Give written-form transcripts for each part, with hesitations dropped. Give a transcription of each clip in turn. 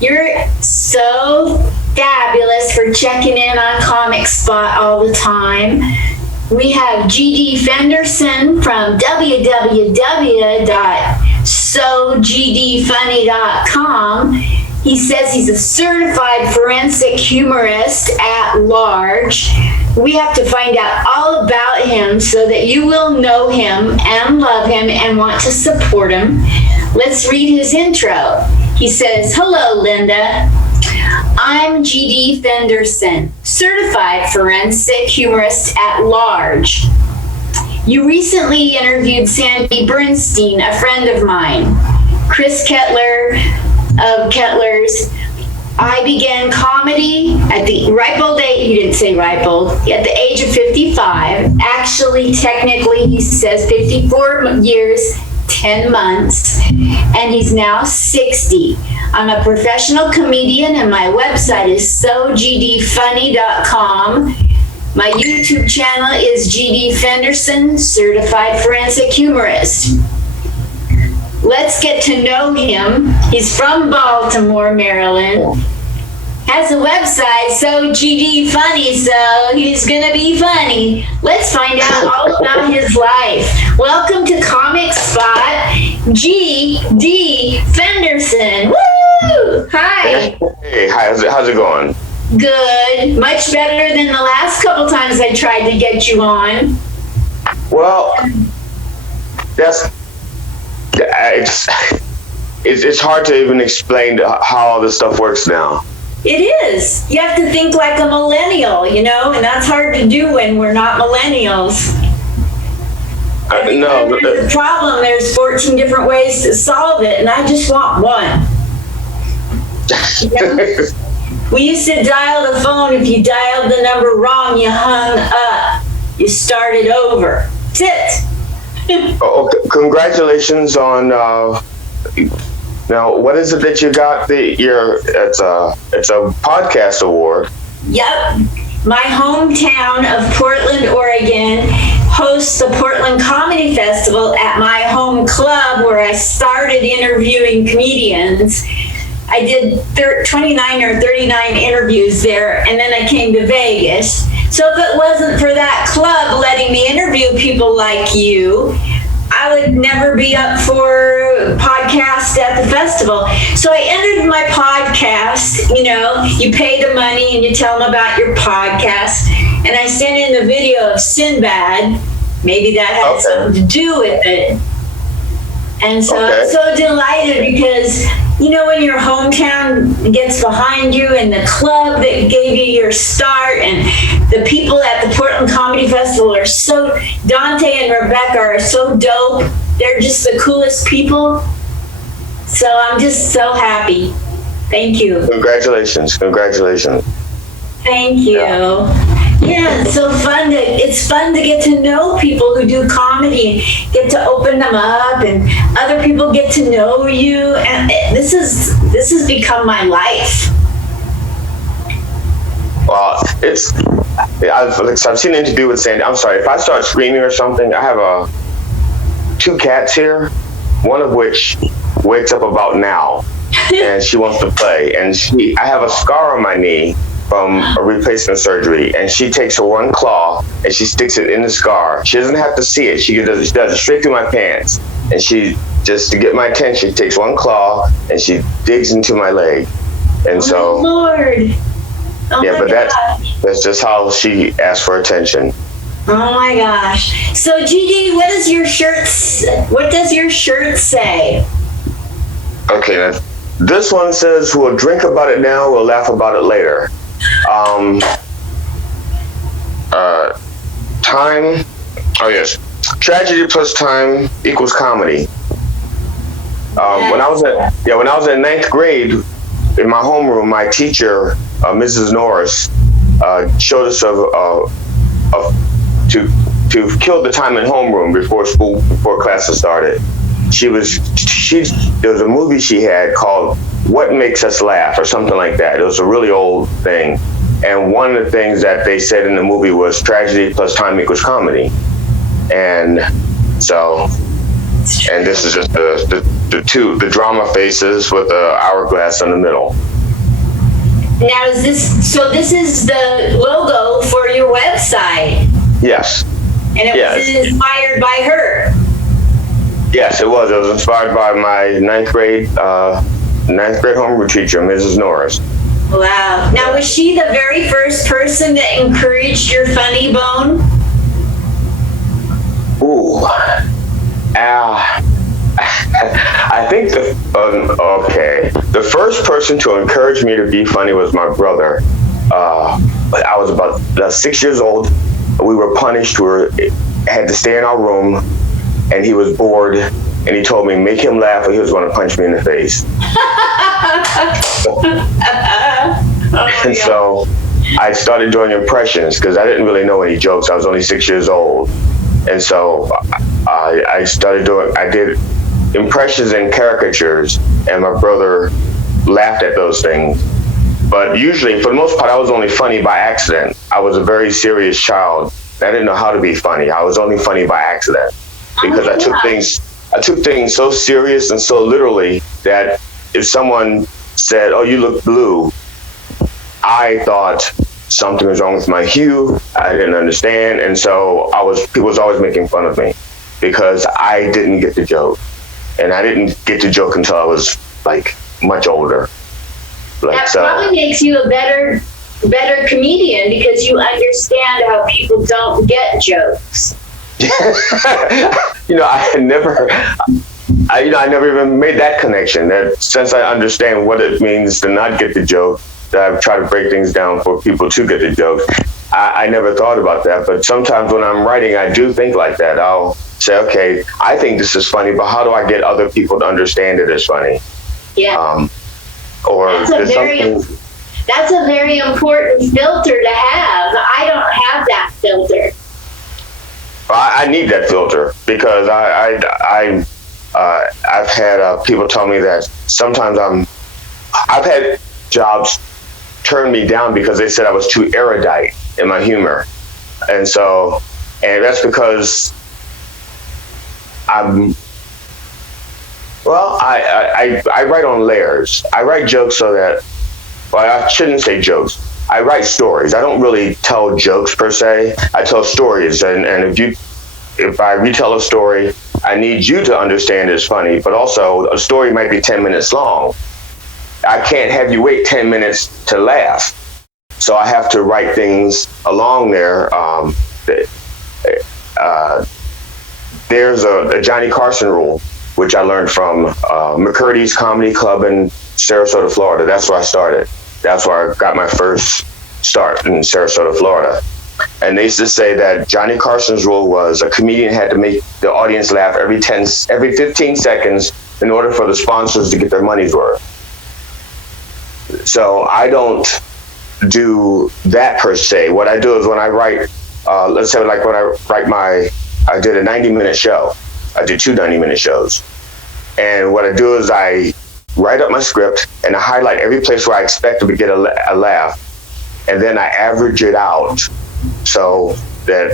You're so fabulous for checking in on Comic Spot all the time. We have GD Fenderson from www.sogdfunny.com. He says he's a certified forensic humorist at large. We have to find out all about him so that you will know him and love him and want to support him. Let's read his intro. He says, "Hello, Linda. I'm GD Fenderson, certified forensic humorist at large. You recently interviewed Sandy Bernstein, a friend of mine. Chris Kettler of Kettler's. I began comedy at the ripe old age," he didn't say ripe old, "at the age of 55. Actually, technically, he says 54 years, 10 months, and he's now 60. I'm a professional comedian, and my website is sogdfunny.com. My YouTube channel is GD Fenderson, certified forensic humorist. Let's get to know him. He's from Baltimore, Maryland. Has a website, So GD Funny, so he's gonna be funny. Let's find out all about his life. Welcome to Comic Spot, GD Fenderson. Woo! Hi. Hey, how's it going? Good. Much better than the last couple times I tried to get you on. Well, it's hard to even explain how all this stuff works now. It is. You have to think like a millennial, and that's hard to do when we're not millennials. No, but the problem, there's 14 different ways to solve it, and I just want one. We used to dial the phone. If you dialed the number wrong, you hung up. You started over. That's it. Oh, congratulations on. Now, what is it that you got? It's a podcast award. Yep. My hometown of Portland, Oregon hosts the Portland Comedy Festival at my home club where I started interviewing comedians. I did 29 or 39 interviews there, and then I came to Vegas. So if it wasn't for that club letting me interview people like you, I would never be up for podcast at the festival. So I entered my podcast, you pay the money and you tell them about your podcast. And I sent in the video of Sinbad. Maybe that had something to do with it. And so I'm so delighted because, when your hometown gets behind you and the club that gave you your start and the people at the Portland Comedy Festival are so, Dante and Rebecca are so dope. They're just the coolest people. So I'm just so happy. Thank you. Congratulations. Thank you. Yeah, it's so fun it's fun to get to know people who do comedy and get to open them up, and other people get to know you, and this has become my life. Well, I've seen an interview with Sandy. I'm sorry, if I start screaming or something, I have 2 cats here, one of which wakes up about now, and she wants to play, and I have a scar on my knee from a replacement surgery, and she takes her one claw and she sticks it in the scar. She doesn't have to see it. She does it straight through my pants, and she, just to get my attention, takes one claw and she digs into my leg. And my Lord. But that's just how she asks for attention. Oh my gosh. So GD, what does your shirt say? Okay, this one says, "We'll drink about it now, we'll laugh about it later." Time. Oh yes, tragedy plus time equals comedy. When I was in 9th grade, in my homeroom, my teacher, Mrs. Norris, showed us to kill the time in homeroom before classes started. There was a movie she had called What Makes Us Laugh or something like that. It was a really old thing. And one of the things that they said in the movie was tragedy plus time equals comedy. And so, and this is just the drama faces with the hourglass in the middle. Now this is the logo for your website, Yes. and it was inspired by her. Yes, it was. It was inspired by my ninth grade homeroom teacher, Mrs. Norris. Wow. Now, was she the very first person that encouraged your funny bone? Ooh. I think the first person to encourage me to be funny was my brother. I was about 6 years old. We were punished. Had to stay in our room, and he was bored, and he told me, make him laugh or he was going to punch me in the face. And so I started doing impressions because I didn't really know any jokes. I was only 6 years old. And so I did impressions and caricatures, and my brother laughed at those things. But usually, for the most part, I was only funny by accident. I was a very serious child. I didn't know how to be funny. I was only funny by accident because I took things so serious and so literally that if someone said, "Oh, you look blue," I thought something was wrong with my hue. I didn't understand, and so people was always making fun of me because I didn't get the joke, and I didn't get the joke until I was like much older. That probably makes you a better comedian because you understand how people don't get jokes. I never even made that connection. That since I understand what it means to not get the joke, that I try to break things down for people to get the joke. I never thought about that, but sometimes when I'm writing, I do think like that. I'll say, okay, I think this is funny, but how do I get other people to understand it as funny? Yeah. That's a very important filter to have. I don't have that filter. I need that filter because I've had people tell me that sometimes I've had jobs turn me down because they said I was too erudite in my humor, and that's because I write on layers. I write jokes so that, well, I shouldn't say jokes. I write stories. I don't really tell jokes per se. I tell stories, and if I retell a story, I need you to understand it's funny, but also a story might be 10 minutes long. I can't have you wait 10 minutes to laugh. So I have to write things along there. There's a Johnny Carson rule, which I learned from McCurdy's Comedy Club in Sarasota, Florida. That's where I started. That's where I got my first start in Sarasota, Florida. And they used to say that Johnny Carson's rule was a comedian had to make the audience laugh every 15 seconds in order for the sponsors to get their money's worth. So I don't do that per se. What I do is when I write, let's say like when I did a 90-minute show. I did 2 90-minute shows. And what I do is I write up my script and I highlight every place where I expect to get a laugh. And then I average it out so that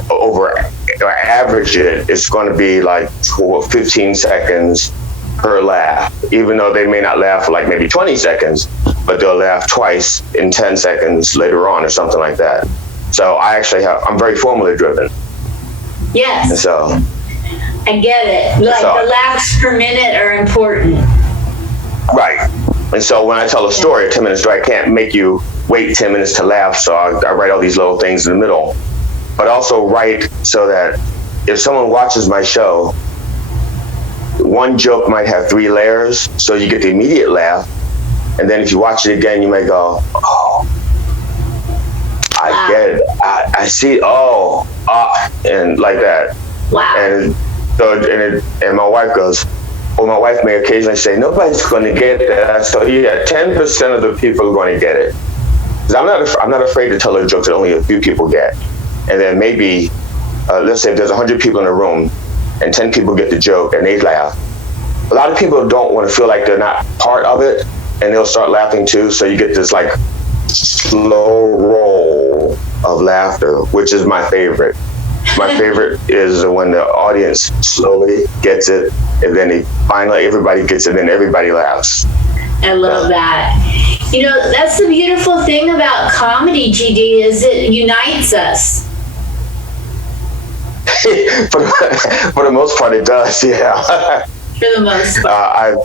it's going to be like 15 seconds per laugh, even though they may not laugh for like maybe 20 seconds, but they'll laugh twice in 10 seconds later on or something like that. So I'm very formally driven. Yes. And so I get it. Like the laughs per minute are important. Right. And so when I tell a story, a 10-minute story, I can't make you wait 10 minutes to laugh. So I write all these little things in the middle, but also write so that if someone watches my show, one joke might have 3 layers. So you get the immediate laugh. And then if you watch it again, you may go, oh, I get it. I see. Oh, and like that. Wow. And so, and my wife goes, well, my wife may occasionally say, nobody's going to get that. So yeah, 10% of the people are going to get it. Because I'm not afraid to tell a joke that only a few people get. And then maybe, let's say if there's 100 people in a room and 10 people get the joke and they laugh. A lot of people don't want to feel like they're not part of it, and they'll start laughing too. So you get this like slow roll of laughter, which is my favorite. My favorite is when the audience slowly gets it, and then finally everybody gets it, and everybody laughs. I love that. You know, that's the beautiful thing about comedy, GD, is it unites us. For the most part, it does. Yeah. For the most part.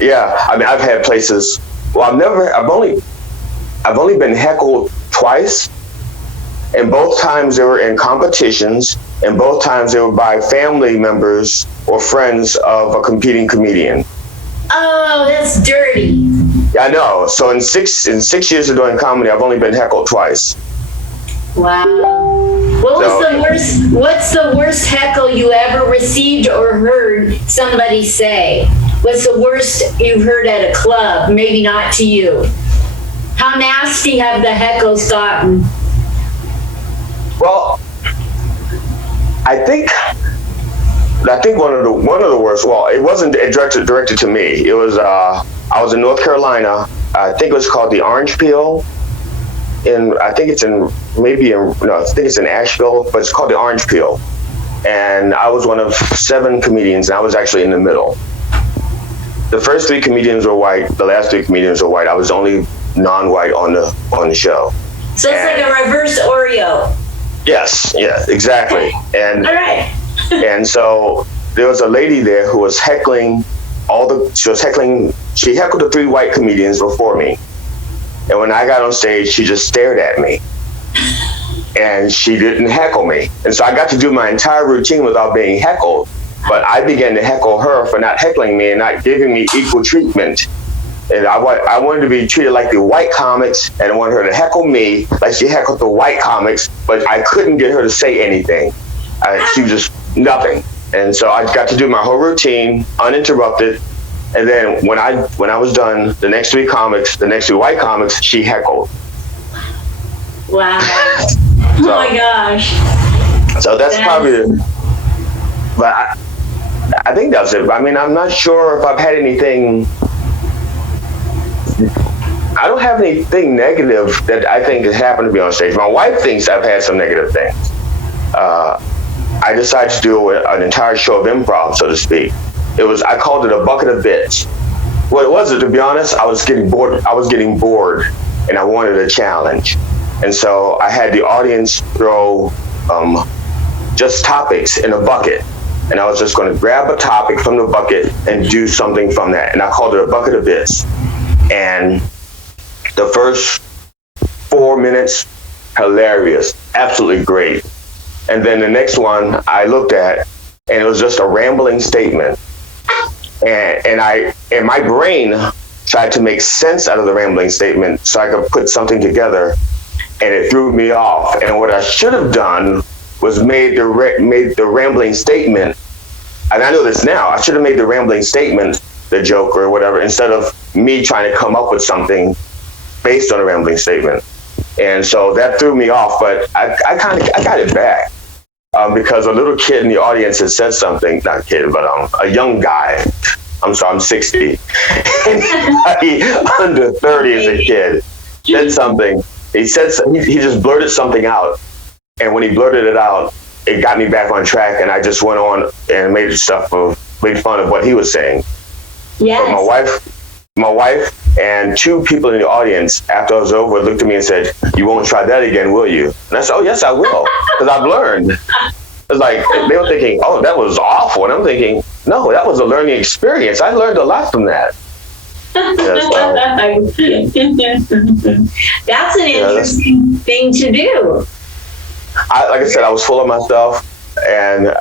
I've had places. Well, I've only been heckled twice, and both times they were in competitions, and both times they were by family members or friends of a competing comedian. Oh, that's dirty. Yeah, I know. So in 6 years of doing comedy, I've only been heckled twice. Wow. What's the worst heckle you ever received or heard somebody say? What's the worst you've heard at a club? Maybe not to you. How nasty have the heckles gotten? Well, I think one of the worst. Well, it wasn't directed to me. It was I was in North Carolina. I think it was called the Orange Peel. I think it's in Asheville, but it's called the Orange Peel. And I was one of 7 comedians, and I was actually in the middle. The first 3 comedians were white. The last 3 comedians were white. I was the only non-white on the show. So it's like a reverse Oreo. Yes, exactly. And all right. and so there was a lady there who was heckling she heckled the 3 white comedians before me. And when I got on stage, she just stared at me. And she didn't heckle me. And so I got to do my entire routine without being heckled. But I began to heckle her for not heckling me and not giving me equal treatment. And I wanted to be treated like the white comics, and I wanted her to heckle me like she heckled the white comics, but I couldn't get her to say anything. She was just nothing. And so I got to do my whole routine uninterrupted. And then when I was done, the next 3 white comics, she heckled. Wow. Oh my gosh. So that's probably but I think that's it. I mean, I'm not sure if I've had anything. I don't have anything negative that I think has happened to me on stage. My wife thinks I've had some negative things. I decided to do an entire show of improv, so to speak. I called it a bucket of bits. What it was, to be honest, I was getting bored, and I wanted a challenge. And so I had the audience throw just topics in a bucket. And I was just going to grab a topic from the bucket and do something from that. And I called it a bucket of bits. And the first 4 minutes, hilarious, absolutely great. And then the next one I looked at, and it was just a rambling statement. And my brain tried to make sense out of the rambling statement so I could put something together, and it threw me off. And what I should have done was made the rambling statement, and I know this now, I should have made the rambling statement the joke or whatever, instead of me trying to come up with something based on a rambling statement. And so that threw me off, but I got it back. Because a little kid in the audience had said something, not a kid, but a young guy. I'm sorry, I'm 60. Anybody under 30 as a kid said something. He just blurted something out. And when he blurted it out, it got me back on track, and I just went on and made fun of what he was saying. Yes. But my wife and 2 people in the audience, after I was over, looked at me and said, "You won't try that again, will you?" And I said, "Oh, yes, I will, because I've learned." It's like, they were thinking, "Oh, that was awful." And I'm thinking, no, that was a learning experience. I learned a lot from that. That's an interesting thing to do. Like I said, I was full of myself, and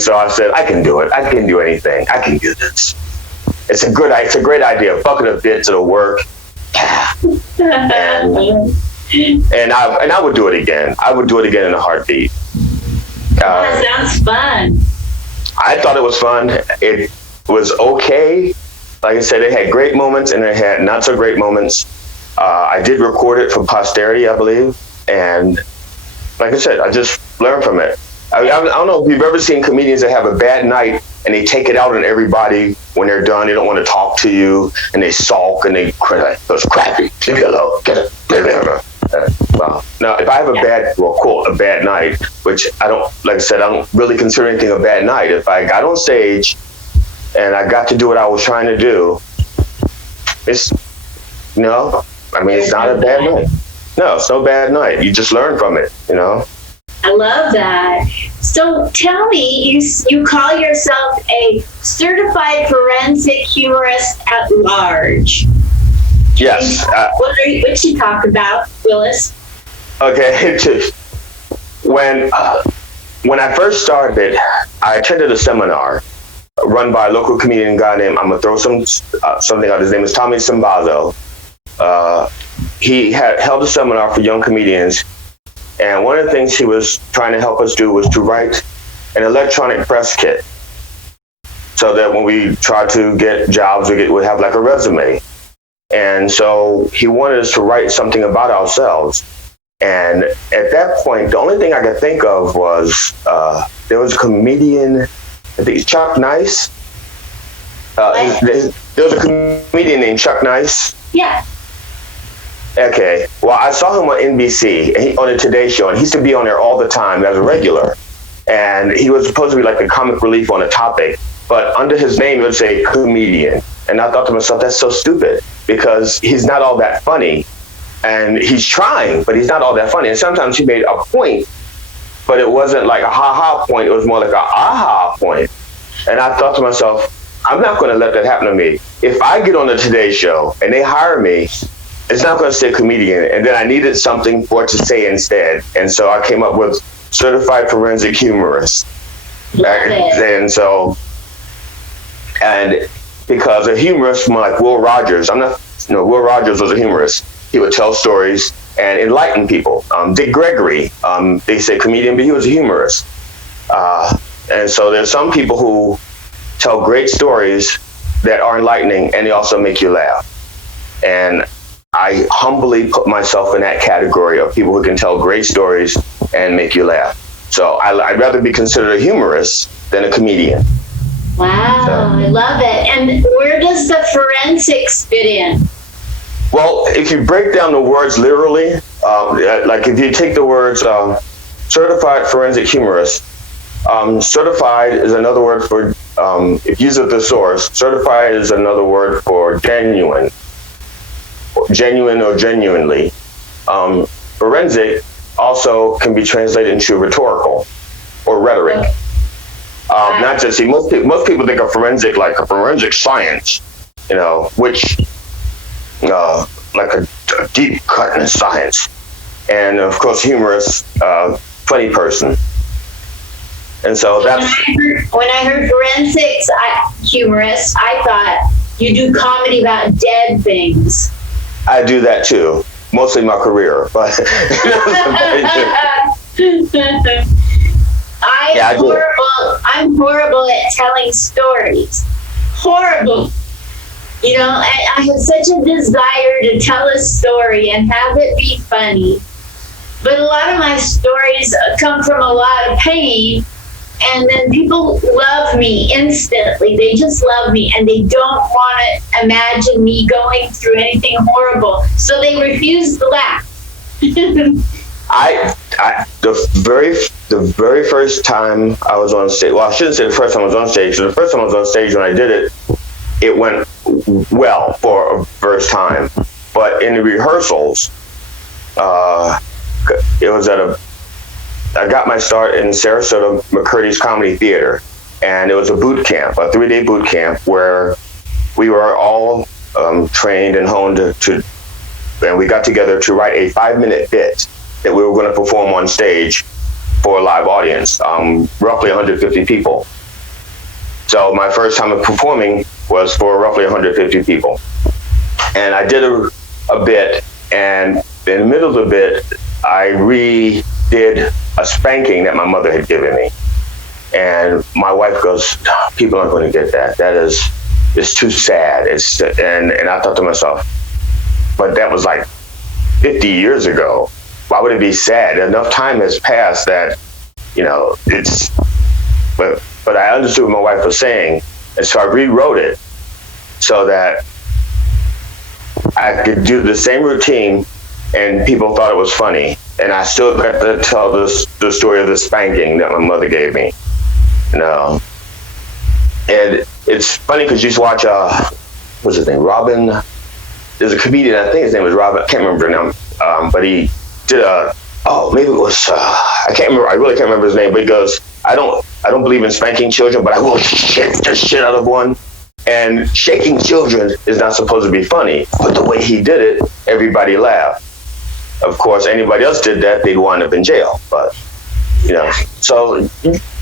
so I said, I can do it. I can do anything. I can do this. It's a great idea. A bucket of bits, it'll work. And I would do it again. I would do it again in a heartbeat. That sounds fun. I thought it was fun. It was okay. Like I said, it had great moments and it had not so great moments. I did record it for posterity, I believe. And like I said, I just learned from it. I don't know if you've ever seen comedians that have a bad night and they take it out on everybody when they're done. They don't want to talk to you, and they sulk and they cry. It's crappy. Leave me alone. Get it. Well, now if I have a bad night, which I don't, like I said, I don't really consider anything a bad night. If I got on stage and I got to do what I was trying to do, it's, it's not a bad night. No, it's no bad night. You just learn from it, I love that. So tell me, you call yourself a certified forensic humorist at large. Yes. What you talk about, Willis? Okay. When I first started, I attended a seminar run by a local comedian guy named, I'm going to throw something out, his name is Tommy Simbazo. He had held a seminar for young comedians, and one of the things he was trying to help us do was to write an electronic press kit, so that when we try to get jobs, we have like a resume. And so he wanted us to write something about ourselves. And at that point, the only thing I could think of was there was a comedian, I think Chuck Nice. There was a comedian named Chuck Nice. Yeah. Okay. Well, I saw him on NBC, on the Today Show, and he used to be on there all the time as a regular. And he was supposed to be like the comic relief on a topic, but under his name it would say comedian. And I thought to myself, that's so stupid, because he's not all that funny. And he's trying, but he's not all that funny. And sometimes he made a point, but it wasn't like a ha-ha point. It was more like a aha point. And I thought to myself, I'm not going to let that happen to me. If I get on the Today Show and they hire me, it's not going to say comedian. And then I needed something for it to say instead. And so I came up with certified forensic humorist. And because a humorist from like Will Rogers, Will Rogers was a humorist. He would tell stories and enlighten people. Dick Gregory, they say comedian, but he was a humorist. And so there's some people who tell great stories that are enlightening, and they also make you laugh. And I humbly put myself in that category of people who can tell great stories and make you laugh. So I'd rather be considered a humorist than a comedian. Wow, so, I love it. And where does the forensics fit in? Well, if you break down the words literally, like if you take the words certified forensic humorist, certified is another word for, if you use a thesaurus, certified is another word for genuine or genuinely. Forensic also can be translated into rhetorical or rhetoric. Okay. Not just, most people think of forensic like a forensic science, which like a deep cut in science. And of course, humorous, funny person. And so that's... When I heard forensics, humorist, I thought you do comedy about dead things. I do that too. Mostly my career, but... I'm horrible at telling stories. Horrible. I have such a desire to tell a story and have it be funny. But a lot of my stories come from a lot of pain, and then people love me instantly. They just love me, and they don't want to imagine me going through anything horrible, so they refuse to laugh. The very first time I was on stage, well, I shouldn't say the first time I was on stage. The first time I was on stage, when I did it, it went well for a first time. But in the rehearsals, it was I got my start in Sarasota McCurdy's Comedy Theater, and it was a boot camp, a 3-day boot camp where we were all trained and honed and we got together to write a 5-minute bit that we were going to perform on stage for a live audience, roughly 150 people. So my first time of performing was for roughly 150 people. And I did a bit, and in the middle of the bit, I redid a spanking that my mother had given me. And my wife goes, people aren't going to get that. It's too sad. And I thought to myself, but that was like 50 years ago. Why would it be sad? Enough time has passed that, but I understood what my wife was saying. And so I rewrote it so that I could do the same routine and people thought it was funny. And I still got to tell the story of the spanking that my mother gave me. And it's funny because you just watch, what's his name? Robin. There's a comedian, I think his name was Robin, I can't remember now, but he did maybe it was, I can't remember, I really can't remember his name, but he goes, I don't believe in spanking children, but I will shake the shit out of one. And shaking children is not supposed to be funny, but the way he did it, everybody laughed. Of course, anybody else did that, they'd wind up in jail. But, so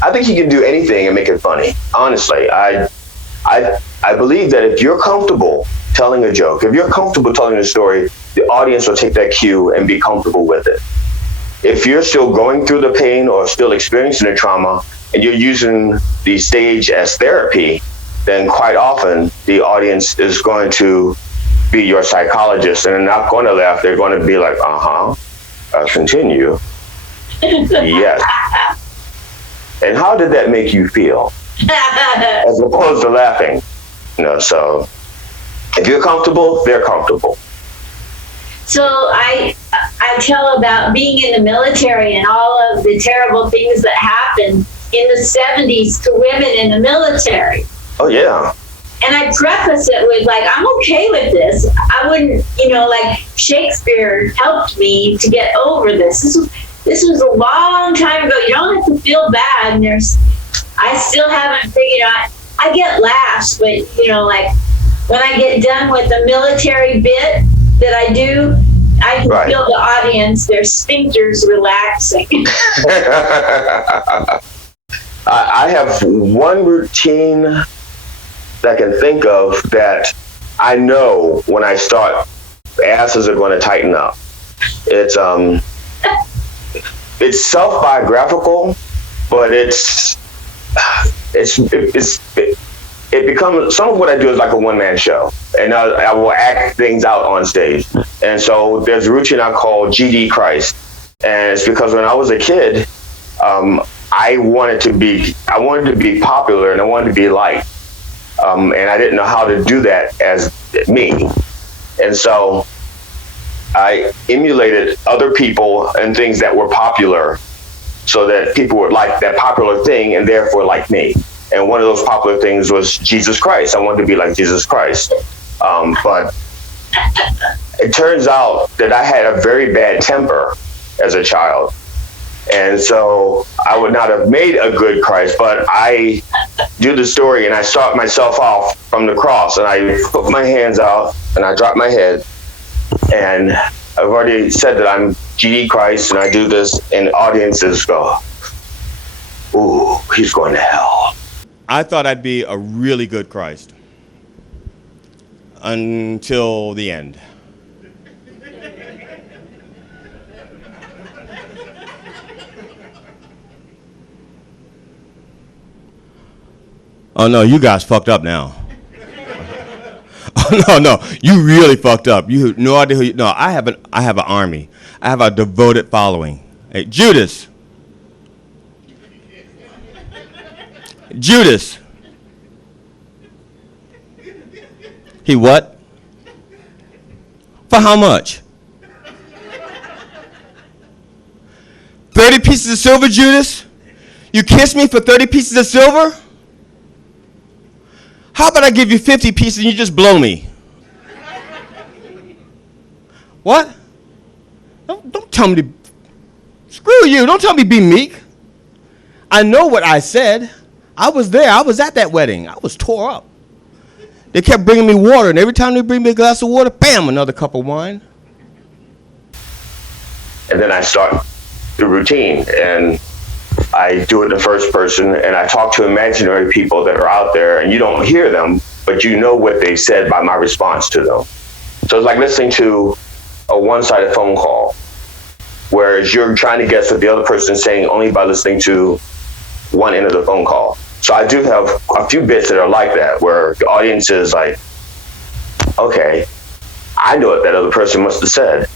I think you can do anything and make it funny. Honestly, I believe that if you're comfortable telling a joke, if you're comfortable telling a story, the audience will take that cue and be comfortable with it. If you're still going through the pain or still experiencing the trauma and you're using the stage as therapy, then quite often the audience is going to be your psychologist and they're not going to laugh. They're going to be like, continue. Yes. And how did that make you feel? As opposed to laughing. So if you're comfortable, they're comfortable. So I tell about being in the military and all of the terrible things that happened in the 70s to women in the military. Oh, yeah. And I preface it with, like, I'm okay with this. I wouldn't, like Shakespeare helped me to get over this. This was a long time ago. You don't have to feel bad. And I still haven't figured out. I get laughs, but, like when I get done with the military bit that I do, I can feel the audience, their sphincters relaxing. I have one routine that I can think of that I know when I start, asses are going to tighten up. It's self-biographical, but it becomes, some of what I do is like a one-man show, and I will act things out on stage. And so there's a routine I call GD Christ, and it's because when I was a kid, I wanted to be popular and I wanted to be liked. And I didn't know how to do that as me. And so I emulated other people and things that were popular so that people would like that popular thing and therefore like me. And one of those popular things was Jesus Christ. I wanted to be like Jesus Christ. But it turns out that I had a very bad temper as a child. And so I would not have made a good Christ, but I do the story and I start myself off from the cross and I put my hands out and I drop my head. And I've already said that I'm GD Christ and I do this and audiences go, ooh, he's going to hell. I thought I'd be a really good Christ until the end. Oh no, you guys fucked up now. Oh no, you really fucked up. You no idea who you, no, I have an army. I have a devoted following. Hey, Judas. He what? For how much? 30 pieces of silver, Judas? You kiss me for 30 pieces of silver? How about I give you 50 pieces and you just blow me? What? Don't tell me to... Screw you. Don't tell me to be meek. I know what I said. I was there. I was at that wedding. I was tore up. They kept bringing me water, and every time they bring me a glass of water, bam, another cup of wine. And then I start the routine, and I do it in the first person, and I talk to imaginary people that are out there, and you don't hear them, but you know what they said by my response to them. So it's like listening to a one-sided phone call, whereas you're trying to guess what the other person is saying only by listening to one end of the phone call. So I do have a few bits that are like that, where the audience is like, okay, I know what that other person must have said.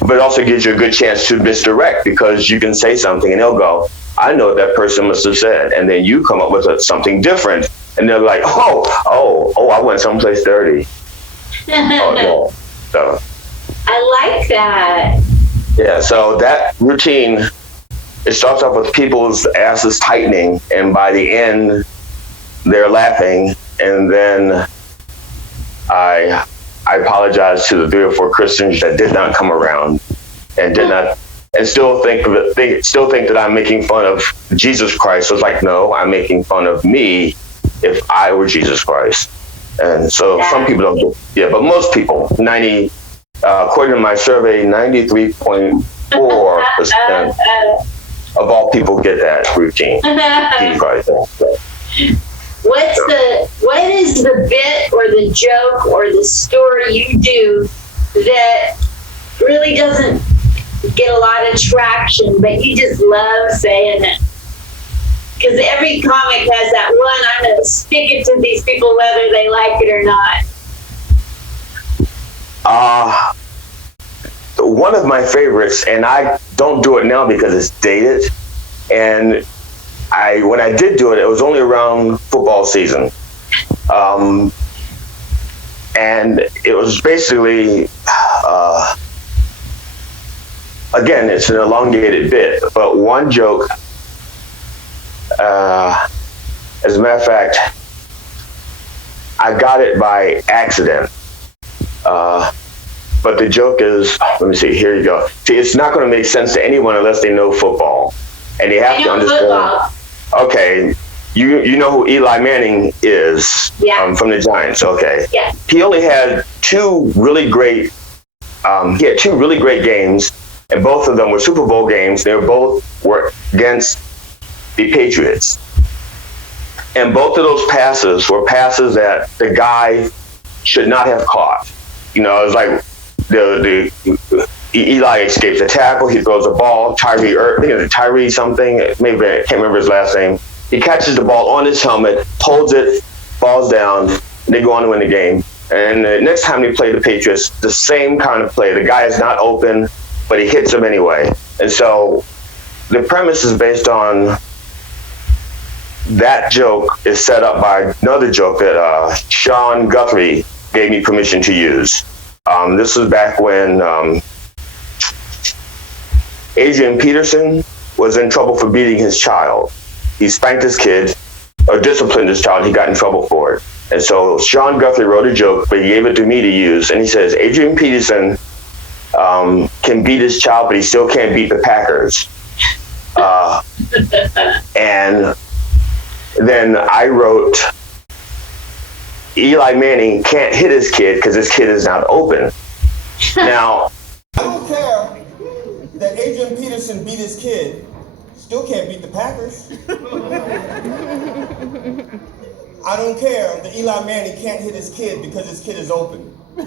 But it also gives you a good chance to misdirect, because you can say something and they'll go, I know what that person must have said. And then you come up with something different. And they're like, oh, I went someplace dirty. Oh, no. So, I like that. Yeah, so that routine, it starts off with people's asses tightening. And by the end, they're laughing, and then I apologize to the 3 or 4 Christians that did not come around and did not, and still think that I'm making fun of Jesus Christ. So it's like, no, I'm making fun of me if I were Jesus Christ. And so some people don't, but most people, according to my survey, 93.4% of all people get that routine. What is the bit or the joke or the story you do that really doesn't get a lot of traction, but you just love saying it? Because every comic has that one, I'm going to stick it to these people whether they like it or not. One of my favorites, and I don't do it now because it's dated, and when I did do it, it was only around football season. And it was basically, again, it's an elongated bit, but one joke, as a matter of fact, I got it by accident. But the joke is, let me see, here you go. See, it's not going to make sense to anyone unless they know football. And you have to understand. Football. Okay, you know who Eli Manning is from the Giants. Okay. Yeah. He only had 2 really great games, and both of them were Super Bowl games. They were against the Patriots. And both of those passes were passes that the guy should not have caught. You know, it was like Eli escapes a tackle, he throws a ball, Tyree something, maybe I can't remember his last name. He catches the ball on his helmet, holds it, falls down, and they go on to win the game. And the next time they play the Patriots, the same kind of play. The guy is not open, but he hits him anyway. And so the premise is based on that joke is set up by another joke that Sean Guthrie gave me permission to use. This was back when Adrian Peterson was in trouble for beating his child. He spanked his kid, or disciplined his child. He got in trouble for it. And so Sean Guthrie wrote a joke, but he gave it to me to use. And he says, Adrian Peterson can beat his child, but he still can't beat the Packers. And then I wrote, Eli Manning can't hit his kid because his kid is not open. Now, I don't care that Adrian Peterson beat his kid, still can't beat the Packers. I don't care that Eli Manning can't hit his kid because his kid is open. Now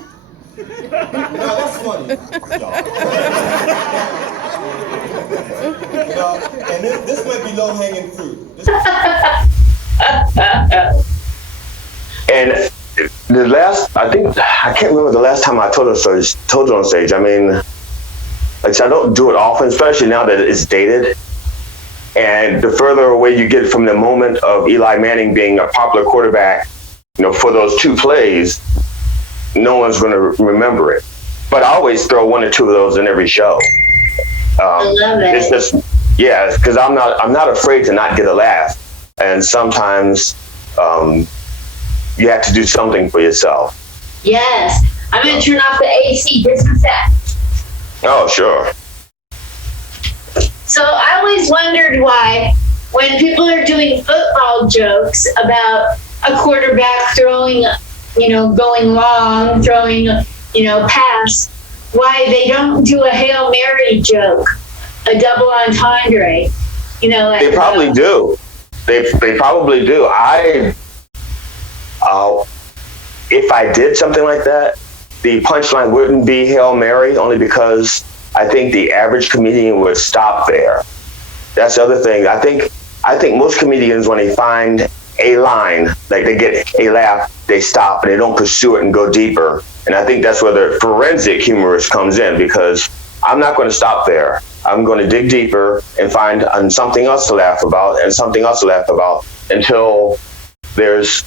that's funny. And this might be low-hanging fruit. And the last, I can't remember the last time I told it on stage. I mean, like I don't do it often, especially now that it's dated. And the further away you get from the moment of Eli Manning being a popular quarterback, for those 2 plays, no one's going to remember it. But I always throw 1 or 2 of those in every show. I love it. It's just, because I'm not afraid to not get a laugh. And sometimes you have to do something for yourself. Yes. I'm going to turn off the AC just a sec. Oh, sure. So I always wondered why, when people are doing football jokes about a quarterback throwing, going long, throwing, pass, why they don't do a Hail Mary joke, a double entendre, like, They probably do. They probably do. If I did something like that, the punchline wouldn't be Hail Mary, only because I think the average comedian would stop there. That's the other thing. I think most comedians, when they find a line, like they get a laugh, they stop and they don't pursue it and go deeper. And I think that's where the forensic humorist comes in, because I'm not going to stop there. I'm going to dig deeper and find something else to laugh about and something else to laugh about until there's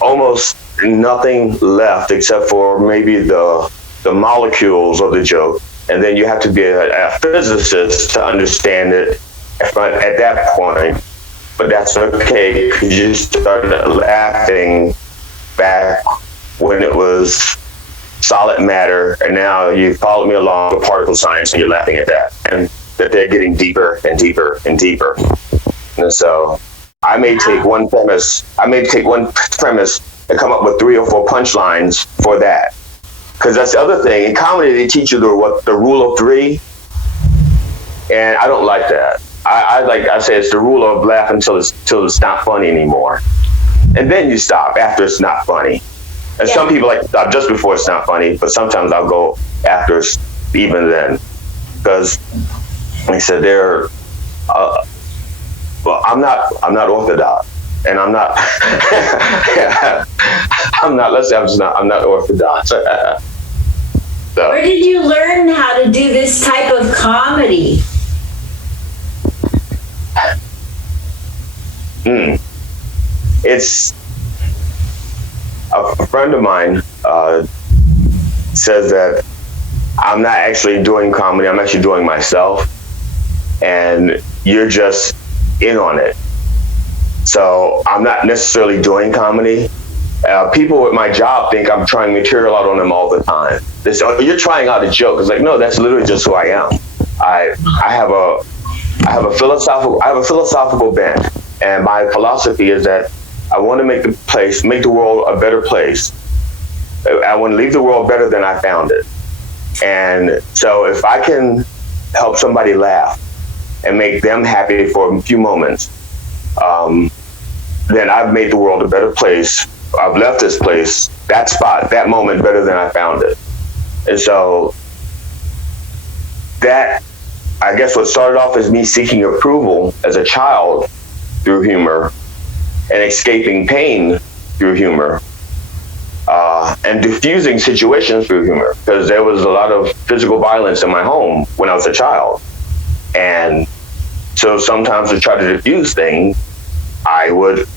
almost nothing left except for maybe the molecules of the joke. And then you have to be a physicist to understand it at that point. but that's okay because you started laughing back when it was solid matter, and now you followed me along with particle science and you're laughing at that, and that they're getting deeper and deeper and deeper. And so I may take one premise and come up with 3 or 4 punchlines for that. Because that's the other thing. In comedy, they teach you the rule of 3, and I don't like that. I say it's the rule of laugh until it's not funny anymore, and then you stop after it's not funny. And some people like to stop just before it's not funny, but sometimes I'll go after even then, because like I said, they're well, I'm not orthodox, and I'm not I'm not orthodox. So. Where did you learn how to do this type of comedy? It's a friend of mine says that I'm not actually doing comedy, I'm actually doing myself, and you're just in on it. So I'm not necessarily doing comedy. People at my job think I'm trying material out on them all the time. They say, "Oh, you're trying out a joke." It's like, no, that's literally just who I am. I have a philosophical bent, and my philosophy is that I want to make the world a better place. I want to leave the world better than I found it. And so if I can help somebody laugh and make them happy for a few moments, then I've made the world a better place. I've left this place, that spot, that moment better than I found it. And so that, I guess what started off as me seeking approval as a child through humor and escaping pain through humor, and diffusing situations through humor, because there was a lot of physical violence in my home when I was a child. And so sometimes to try to diffuse things, I would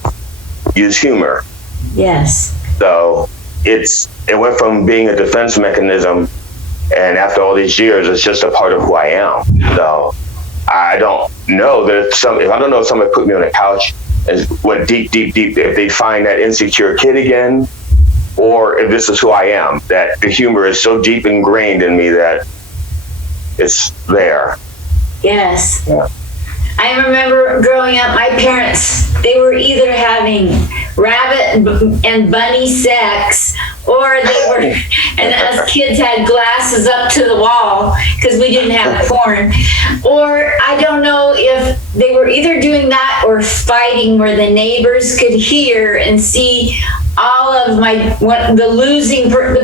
use humor. Yes. So it went from being a defense mechanism, and after all these years, it's just a part of who I am. So I don't know that if I don't know if somebody put me on a couch and went deep, if they find that insecure kid again, or if this is who I am, that the humor is so deep ingrained in me that it's there. Yes. Yeah. I remember growing up, my parents, they were either having rabbit and bunny sex, or they were, and us kids had glasses up to the wall because we didn't have porn. Or I don't know if they were either doing that or fighting where the neighbors could hear and see all of the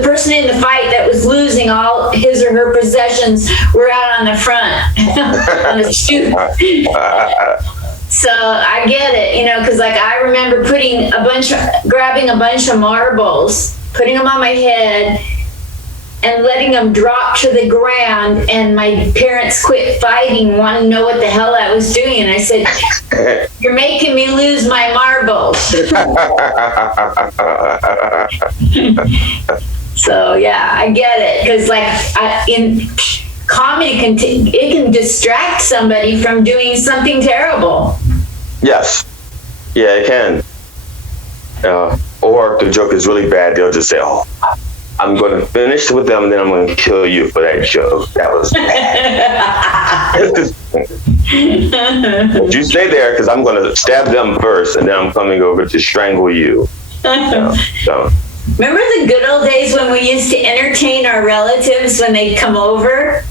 person in the fight that was losing all his or her possessions were out on the front on the shoot. So I get it, because like I remember grabbing a bunch of marbles, putting them on my head, and letting them drop to the ground, and my parents quit fighting, wanting to know what the hell I was doing, and I said, "You're making me lose my marbles." So yeah, I get it, because like in comedy, it can distract somebody from doing something terrible. Yes. Yeah, it can. Or if the joke is really bad, they'll just say, "Oh, I'm going to finish with them, and then I'm going to kill you for that joke. That was bad." But you stay there, because I'm going to stab them first, and then I'm coming over to strangle you. So. Remember the good old days when we used to entertain our relatives when they'd come over?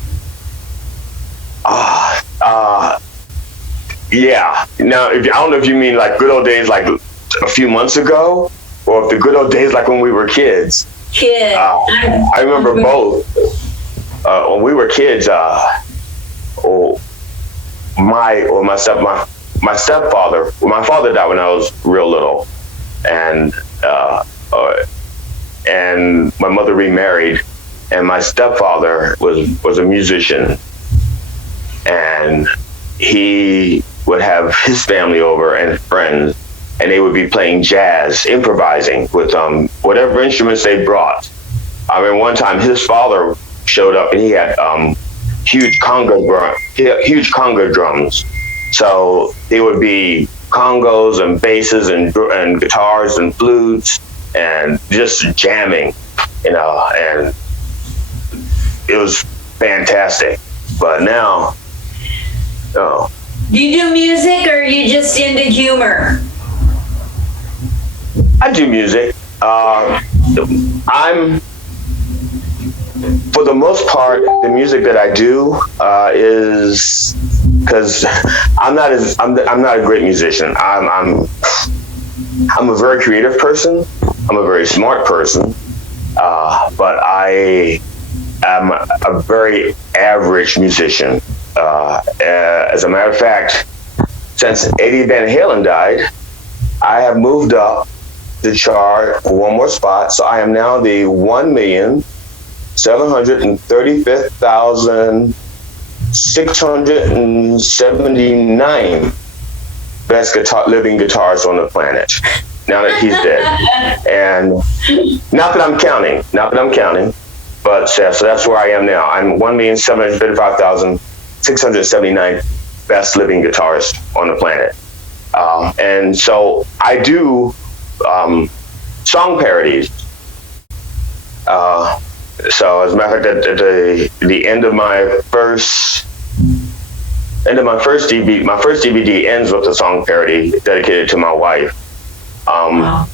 Yeah. Now, I don't know if you mean like good old days like a few months ago, or if the good old days like when we were kids. I remember both. When we were kids, my stepfather, my father died when I was real little, and my mother remarried, and my stepfather was a musician, and he would have his family over and friends, and they would be playing jazz, improvising with whatever instruments they brought. I mean, one time his father showed up, and he had huge conga drums. So they would be congos and basses and guitars and flutes and just jamming, and it was fantastic. But now, oh. Do you do music or are you just into humor? I do music. I'm, for the most part, the music that I do is because I'm not a great musician. I'm a very creative person. I'm a very smart person, but I am a very average musician. As a matter of fact, since Eddie Van Halen died, I have moved up the chart one more spot, so I am now the 1,735,679 best living guitarist on the planet. Now that he's dead, and not that I'm counting, but so that's where I am now. I'm 1,735,679 best living guitarist on the planet, and so I do song parodies. So as a matter of fact, at the end of my first DVD, my first DVD ends with a song parody dedicated to my wife. Wow.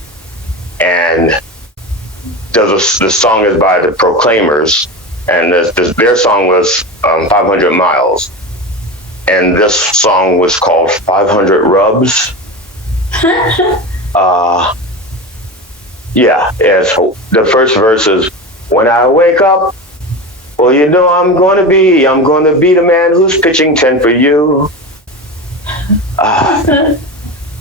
And the song is by the Proclaimers, and their song was 500 Miles, and this song was called 500 Rubs. So the first verse is, when I wake up, well, you know I'm going to be the man who's pitching 10 for you.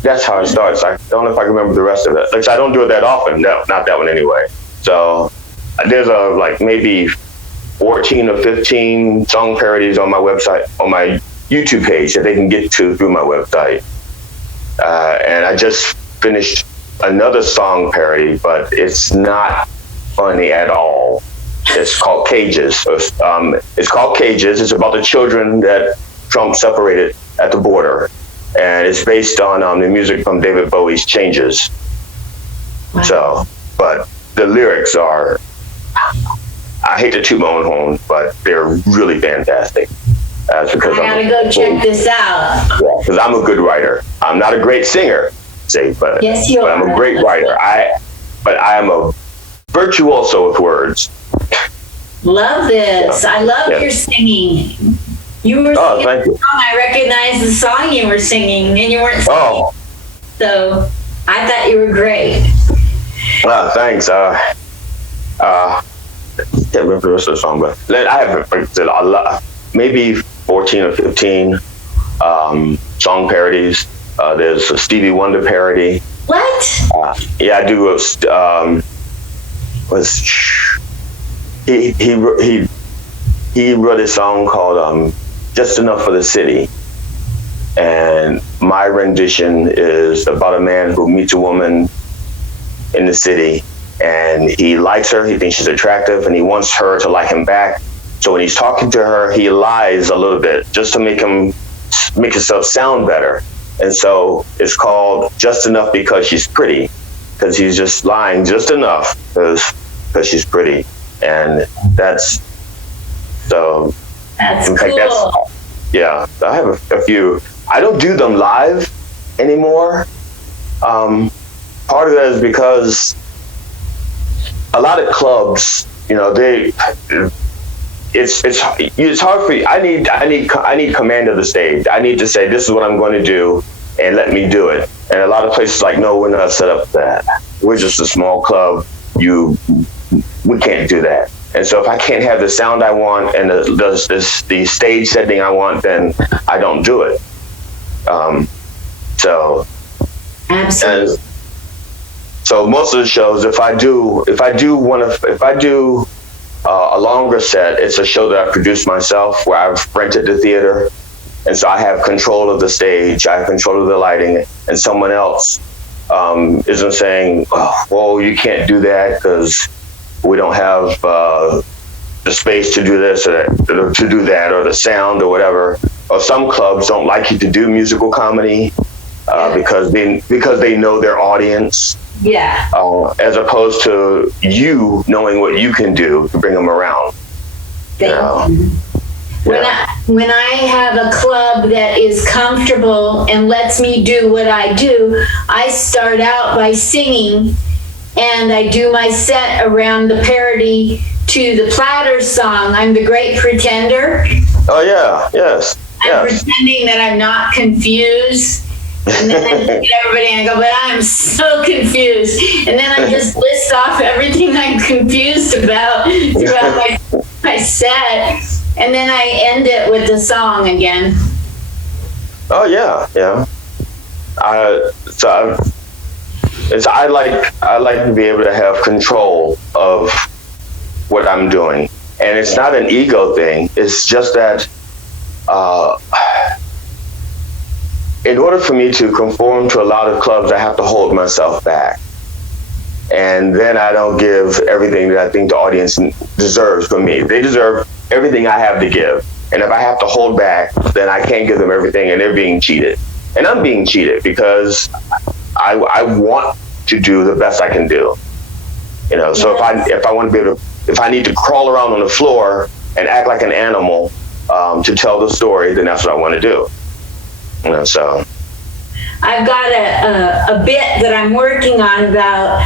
That's how it starts. I don't know if I can remember the rest of it. Like, I don't do it that often. No, not that one anyway. So there's maybe 14 or 15 song parodies on my website, on my YouTube page that they can get to through my website. And I just finished another song parody, but it's not funny at all. It's called Cages. It's called Cages. It's about the children that Trump separated at the border. And it's based on the music from David Bowie's Changes. Wow. So, but the lyrics are, I hate to toot my own horn, but they're really fantastic. That's because I gotta go check this out. Yeah, because I'm a good writer. I'm not a great singer, but yes, you but are. I'm a great writer. But I am a virtuoso with words. Love this. Yeah. I love your singing. You were singing thank you. the song. I recognized the song you were singing, and you weren't singing. Oh. So I thought you were great. Thanks. Can't remember the rest of the song, but I have a lot, maybe 14 or 15 song parodies. There's a Stevie Wonder parody. What? Yeah, I do. He wrote a song called "Just Enough for the City," and my rendition is about a man who meets a woman in the city, and he likes her. He thinks she's attractive, and he wants her to like him back. So when he's talking to her, he lies a little bit just to make himself sound better. And so it's called "Just Enough Because She's Pretty," because he's just lying just enough because she's pretty. And that's so. That's in fact, cool. Yeah, I have a few. I don't do them live anymore. Part of that is because a lot of clubs, it's hard for you. I need command of the stage. I need to say, this is what I'm going to do, and let me do it. And a lot of places like, no, we're not set up for that. We're just a small club. We can't do that. And so if I can't have the sound I want and the stage setting I want, then I don't do it. Absolutely. So most of the shows, if I do a longer set, it's a show that I produce myself, where I've rented the theater, and so I have control of the stage, I have control of the lighting, and someone else isn't saying, "Oh, well, you can't do that because we don't have the space to do this or to do that, or the sound or whatever." Or some clubs don't like you to do musical comedy, because they know their audience. Yeah. As opposed to you knowing what you can do to bring them around. Thank you. When I have a club that is comfortable and lets me do what I do, I start out by singing, and I do my set around the parody to the Platters song, I'm the Great Pretender. Oh, yeah, yes. I'm pretending that I'm not confused. And then I look at everybody and I go, but I'm so confused. And then I just list off everything I'm confused about throughout my set. And then I end it with the song again. Oh, yeah. I like to be able to have control of what I'm doing. And it's not an ego thing. It's just that in order for me to conform to a lot of clubs, I have to hold myself back. And then I don't give everything that I think the audience deserves from me. They deserve everything I have to give. And if I have to hold back, then I can't give them everything, and they're being cheated. And I'm being cheated because I want to do the best I can do. You know, so if I want to be able to, if I need to crawl around on the floor and act like an animal to tell the story, then that's what I want to do. You know, so I've got a bit that I'm working on about,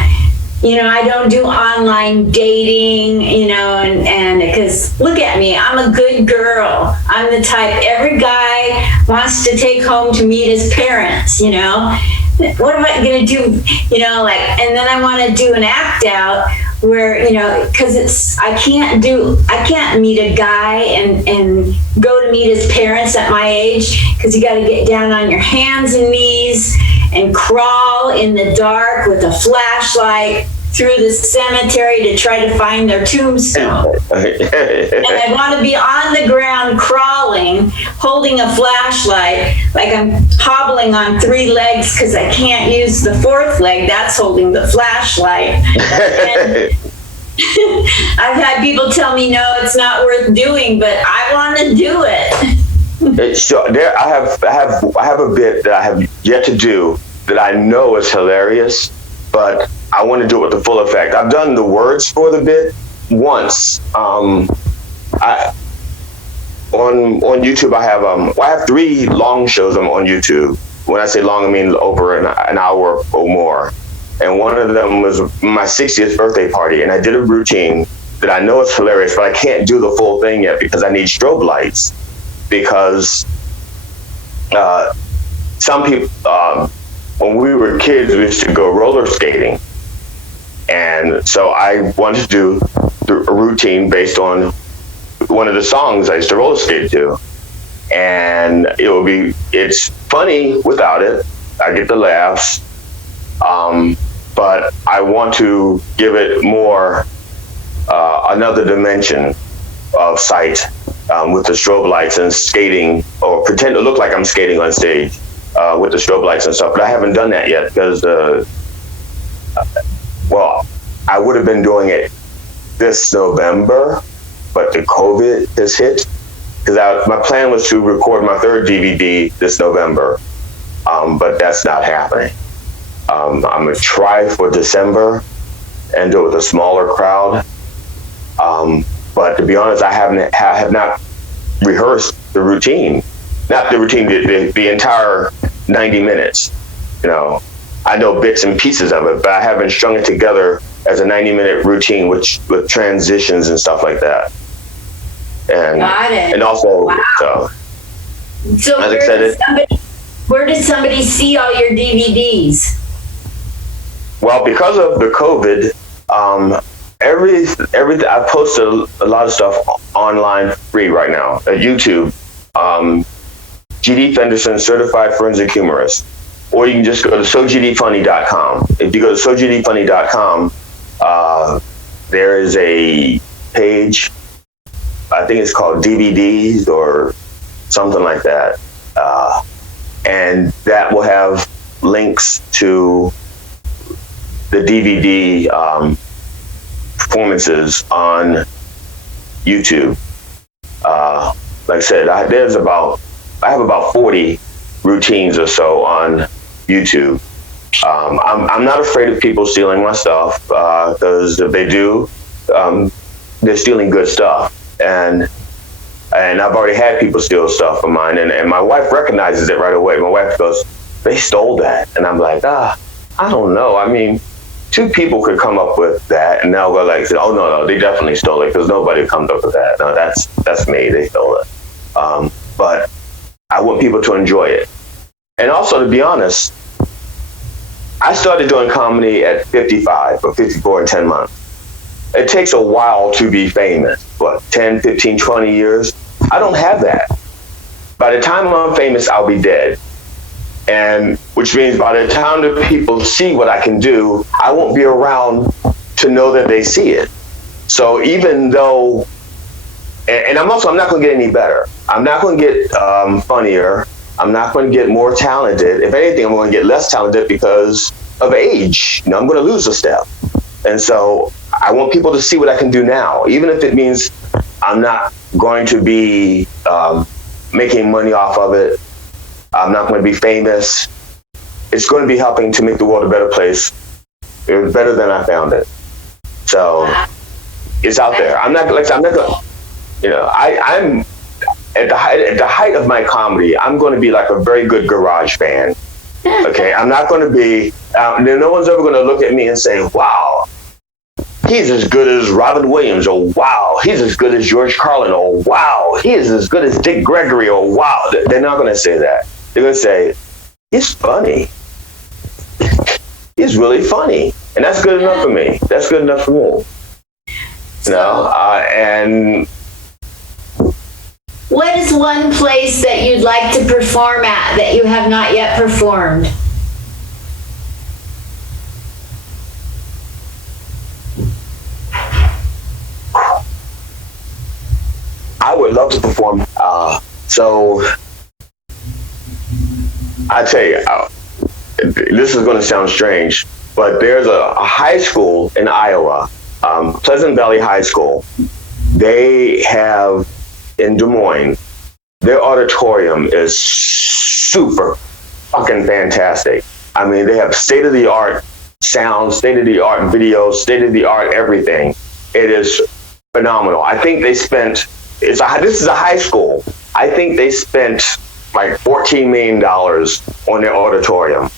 you know, I don't do online dating, you know, and because look at me, I'm a good girl. I'm the type every guy wants to take home to meet his parents, you know. What am I going to do, you know, like, and then I want to do an act out where, you know, because I can't meet a guy and go to meet his parents at my age, because you got to get down on your hands and knees and crawl in the dark with a flashlight through the cemetery to try to find their tombstone. And I want to be on the ground crawling, holding a flashlight, like I'm hobbling on 3 legs because I can't use the 4th leg. That's holding the flashlight. And I've had people tell me, no, it's not worth doing, but I want to do it. I have a bit that I have yet to do that I know is hilarious, but I want to do it with the full effect. I've done the words for the bit once. On YouTube, I have 3 long shows on YouTube. When I say long, I mean over an hour or more. And one of them was my 60th birthday party, and I did a routine that I know is hilarious, but I can't do the full thing yet because I need strobe lights. Because some people, when we were kids, we used to go roller skating. And so I wanted to do a routine based on one of the songs I used to roller skate to. And it's funny without it. I get the laughs. But I want to give it more, another dimension of sight with the strobe lights and skating, or pretend to look like I'm skating on stage with the strobe lights and stuff. But I haven't done that yet because, I would have been doing it this November, but the COVID has hit. Because my plan was to record my 3rd DVD this November, but that's not happening. I'm going to try for December and do it with a smaller crowd. But to be honest, I have not rehearsed the routine. Not the routine, the entire 90 minutes. You know, I know bits and pieces of it, but I haven't strung it together as a 90-minute routine with transitions and stuff like that. And, got it. And also, wow. So where did somebody see all your DVDs? Well, because of the COVID, I posted a lot of stuff online free right now at YouTube. GD Fenderson, Certified Forensic Humorist. Or you can just go to SoGDFunny.com. If you go to SoGDFunny.com, there is a page, I think it's called DVDs or something like that. And that will have links to the DVD performances on YouTube. Like I said, I have about 40 routines or so on YouTube. I'm not afraid of people stealing my stuff, because if they do, they're stealing good stuff. And I've already had people steal stuff of mine, and my wife recognizes it right away. My wife goes, "They stole that," and I'm like, I don't know. I mean, two people could come up with that, and they'll go like, "Oh no, they definitely stole it," because nobody comes up with that. No, that's me. They stole it. But I want people to enjoy it, and also, to be honest, I started doing comedy at 55 or 54 in 10 months. It takes a while to be famous. What, 10, 15, 20 years? I don't have that. By the time I'm famous, I'll be dead. And which means by the time the people see what I can do, I won't be around to know that they see it. So even though, and I'm not going to get any better. I'm not going to get funnier. I'm not going to get more talented. If anything, I'm going to get less talented because of age. I'm going to lose a step. And so I want people to see what I can do now, even if it means I'm not going to be making money off of it. I'm not going to be famous. It's going to be helping to make the world a better place. It was better than I found it. So it's out there. I'm not going, I'm at the height of my comedy, I'm going to be like a very good garage band. Okay, I'm not going to be, no one's ever going to look at me and say, "Wow, he's as good as Robin Williams," or "Wow, he's as good as George Carlin," or "Wow, he is as good as Dick Gregory," or "Wow." They're not going to say that. They're going to say, "He's funny. He's really funny." And that's good enough for me. That's good enough for me. And what is one place that you'd like to perform at that you have not yet performed? I would love to perform. So I tell you, this is going to sound strange, but there's a high school in Iowa, Pleasant Valley High School. They have, in Des Moines, their auditorium is super fucking fantastic. I mean, they have state-of-the-art sound, state-of-the-art video, state-of-the-art everything. It is phenomenal. I think they spent, this is a high school. I think they spent like $14 million on their auditorium.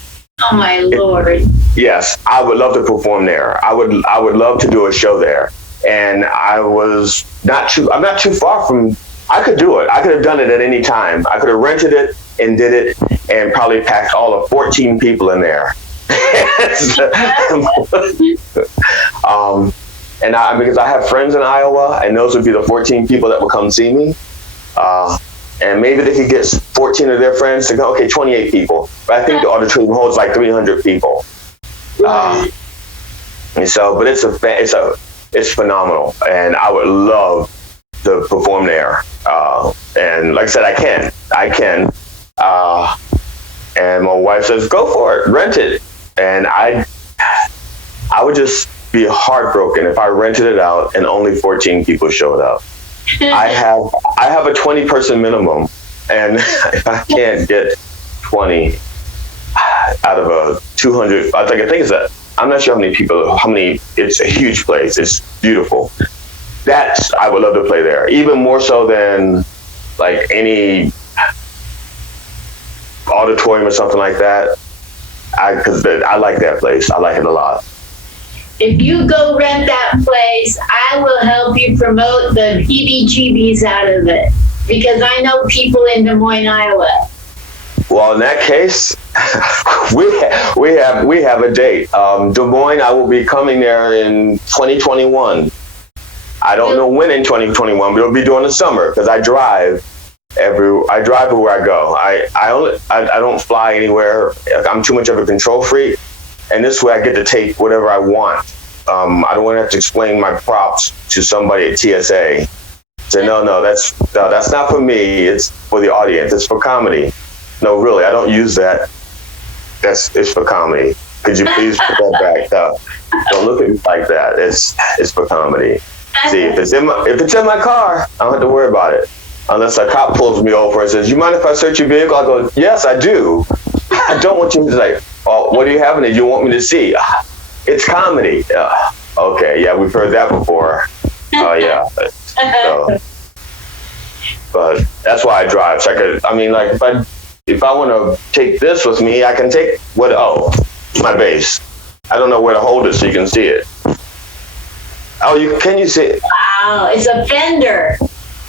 Oh my Lord. Yes, I would love to perform there. I would love to do a show there. And I'm not too far from, I could do it. I could have done it at any time. I could have rented it and did it and probably packed all of 14 people in there. Because I have friends in Iowa, and those would be the 14 people that would come see me. And maybe they could get 14 of their friends to go, okay, 28 people. But I think the auditorium holds like 300 people. And so, but it's phenomenal, and I would love to perform there. And like I said, I can. And my wife says, "Go for it, rent it." And I would just be heartbroken if I rented it out and only 14 people showed up. I have a 20-person minimum, and if I can't get 20 out of a 200, I think I'm not sure how many, it's a huge place. It's beautiful. I would love to play there, even more so than like any auditorium or something like that. Because I like that place. I like it a lot. If you go rent that place, I will help you promote the heebie-jeebies out of it, because I know people in Des Moines, Iowa. Well, in that case, we have a date. Des Moines, I will be coming there in 2021. I don't know when in 2021, but it'll be during the summer, because I drive everywhere I go. I don't fly anywhere. I'm too much of a control freak, and this way I get to take whatever I want. I don't want to have to explain my props to somebody at TSA. Say, no, that's not for me. It's for the audience. It's for comedy. No, really, I don't use that. It's for comedy. Could you please put that back? No, don't look at me like that. It's for comedy. See, if it's in my car, I don't have to worry about it. Unless a cop pulls me over and says, "You mind if I search your vehicle?" I go, "Yes, I do." I don't want you to like, oh, what do you have in it you want me to see? It's comedy. Okay, yeah, we've heard that before. Oh, yeah. So, but that's why I drive. So if I want to take this with me, I can take my bass. I don't know where to hold it so you can see it. Oh, can you see it? Wow, it's a Fender.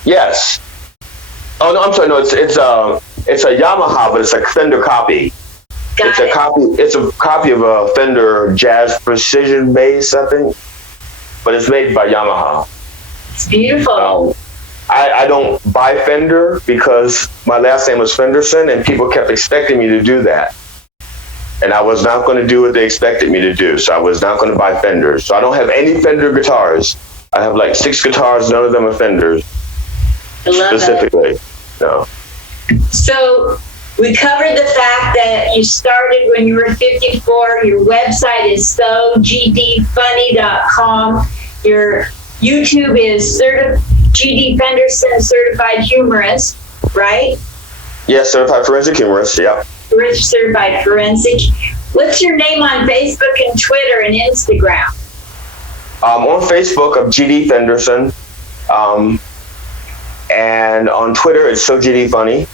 Yes. Oh no, I'm sorry. No, it's a Yamaha, but it's a Fender copy. It's a copy of a Fender Jazz Precision bass, I think, but it's made by Yamaha. It's beautiful. I don't buy Fender because my last name was Fenderson, and people kept expecting me to do that. And I was not going to do what they expected me to do, so I was not going to buy Fenders. So I don't have any Fender guitars. I have like 6 guitars, none of them are Fenders. I love specifically. No. So we covered the fact that you started when you were 54. Your website is sogdfunny.com. Your YouTube is GD Fenderson Certified Humorist, right? Yeah, Certified Forensic Humorist, yeah. Certified Forensic. What's your name on Facebook and Twitter and Instagram? On Facebook, I'm GD Fenderson. And on Twitter, it's GD Funny.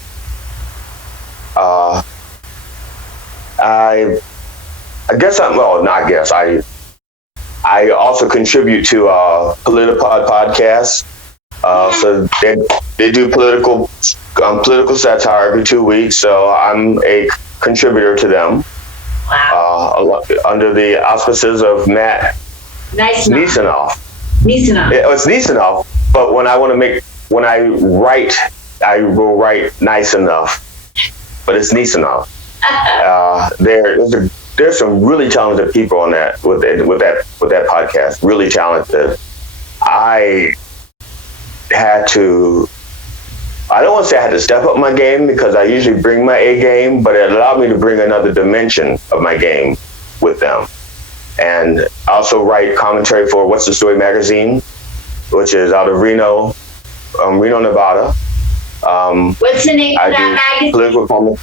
I also contribute to Politipod podcast. So they do political satire every 2 weeks. So I'm a contributor to them. Wow. Under the auspices of Matt Nisanoff. It's Nisanoff, but when I write, I will write nice enough. But it's Nisanoff. There's some really talented people on that with that podcast. Really talented. I don't want to say I had to step up my game because I usually bring my A game, but it allowed me to bring another dimension of my game with them. And I also write commentary for What's the Story magazine, which is out of Reno, Nevada. What's the name of that magazine? Political comment.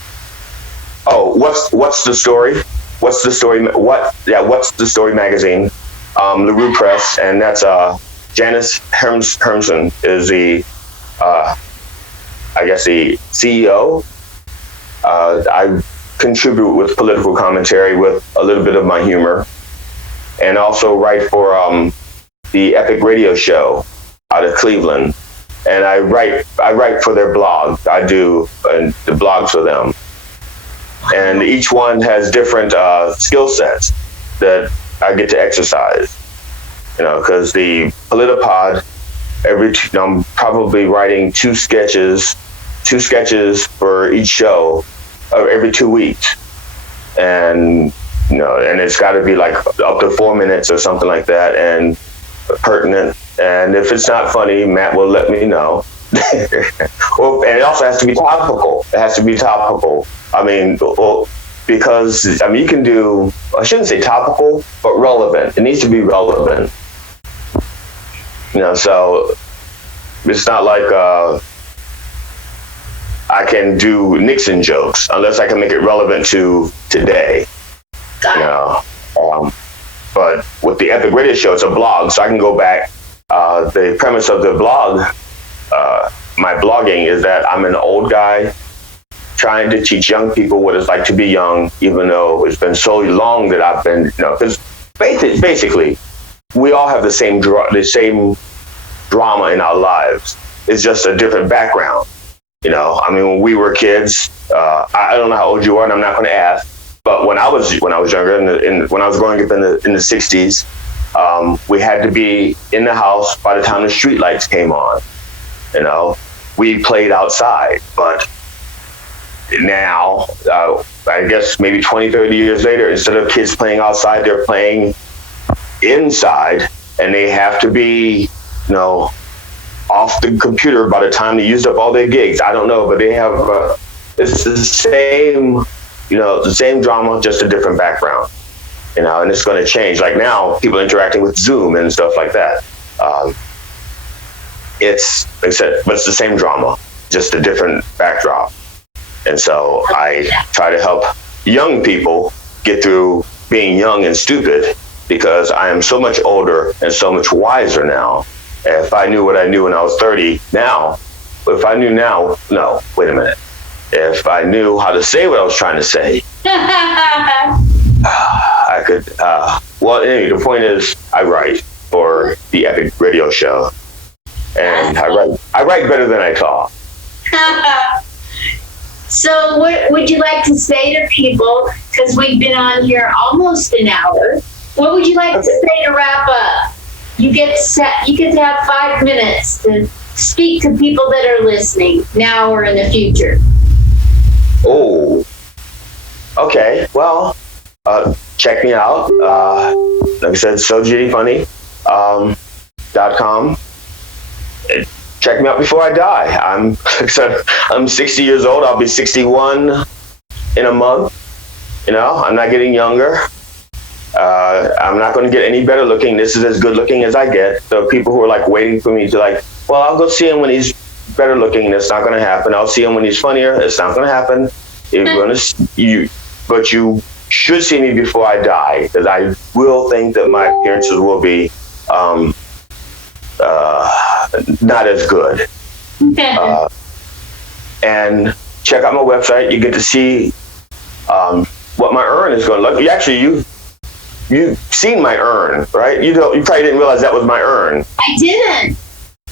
Oh, What's the Story? What's the Story magazine? LaRue Press, and that's Janice Hermson is the CEO. I contribute with political commentary with a little bit of my humor, and also write for the Epic Radio Show out of Cleveland. And I write for their blog. I do the blogs for them. And each one has different skill sets that I get to exercise. Because the Politipod, I'm probably writing two sketches for each show every 2 weeks. And, and it's got to be like up to 4 minutes or something like that, and pertinent. And if it's not funny, Matt will let me know. And it also has to be topical. Because you can do, I shouldn't say topical, but relevant. It needs to be relevant. So it's not like I can do Nixon jokes unless I can make it relevant to today. But with the Epic Radio Show, it's a blog, so I can go back. The premise of the blog, my blogging, is that I'm an old guy trying to teach young people what it's like to be young, even though it's been so long that I've been, because basically we all have the same drama in our lives. It's just a different background. When we were kids, I don't know how old you are, and I'm not going to ask, but when I was younger, when I was growing up in the 60s, we had to be in the house by the time the street lights came on. We played outside, but now, I guess maybe 20, 30 years later, instead of kids playing outside, they're playing inside, and they have to be, off the computer by the time they used up all their gigs. I don't know, but they have, it's the same drama, just a different background, and it's going to change. Like now, people interacting with Zoom and stuff like that. It's, like I said, but it's the same drama, just a different backdrop. And so I try to help young people get through being young and stupid, because I am so much older and so much wiser now. If I knew what I knew when I was 30 now, if I knew now, no, wait a minute. If I knew how to say what I was trying to say, I could, well, anyway, the point is, I write for the Epic Radio Show. And I write better than I talk. So what would you like to say to people, because we've been on here almost an hour, what would you like to say to wrap up? You get to have 5 minutes to speak to people that are listening now or in the future. Oh, okay. Well, check me out. Like I said, SoJittyFunny.com. Check me out before I die. I'm 60 years old. I'll be 61 in a month. You know, I'm not getting younger. I'm not going to get any better looking. This is as good looking as I get. So people who are like waiting for me to like, well, I'll go see him when he's better looking. It's not going to happen. I'll see him when he's funnier. It's not going to happen. But you should see me before I die, because I will think that my appearances will be not as good. And check out my website. You get to see what my urn is going to look. Actually, you've seen my urn, right? You probably didn't realize that was my urn. I didn't.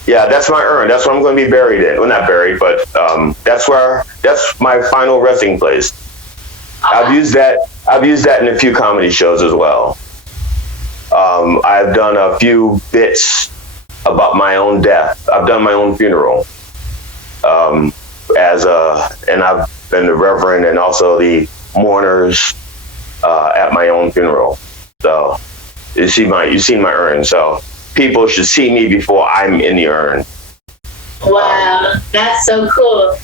Yeah, that's my urn. That's where I'm going to be buried in. Well, not buried, but that's my final resting place. I've used that in a few comedy shows as well. I've done a few bits about my own death. I've done my own funeral. And I've been the reverend and also the mourners at my own funeral. So you've seen my urn. So people should see me before I'm in the urn. Wow, that's so cool.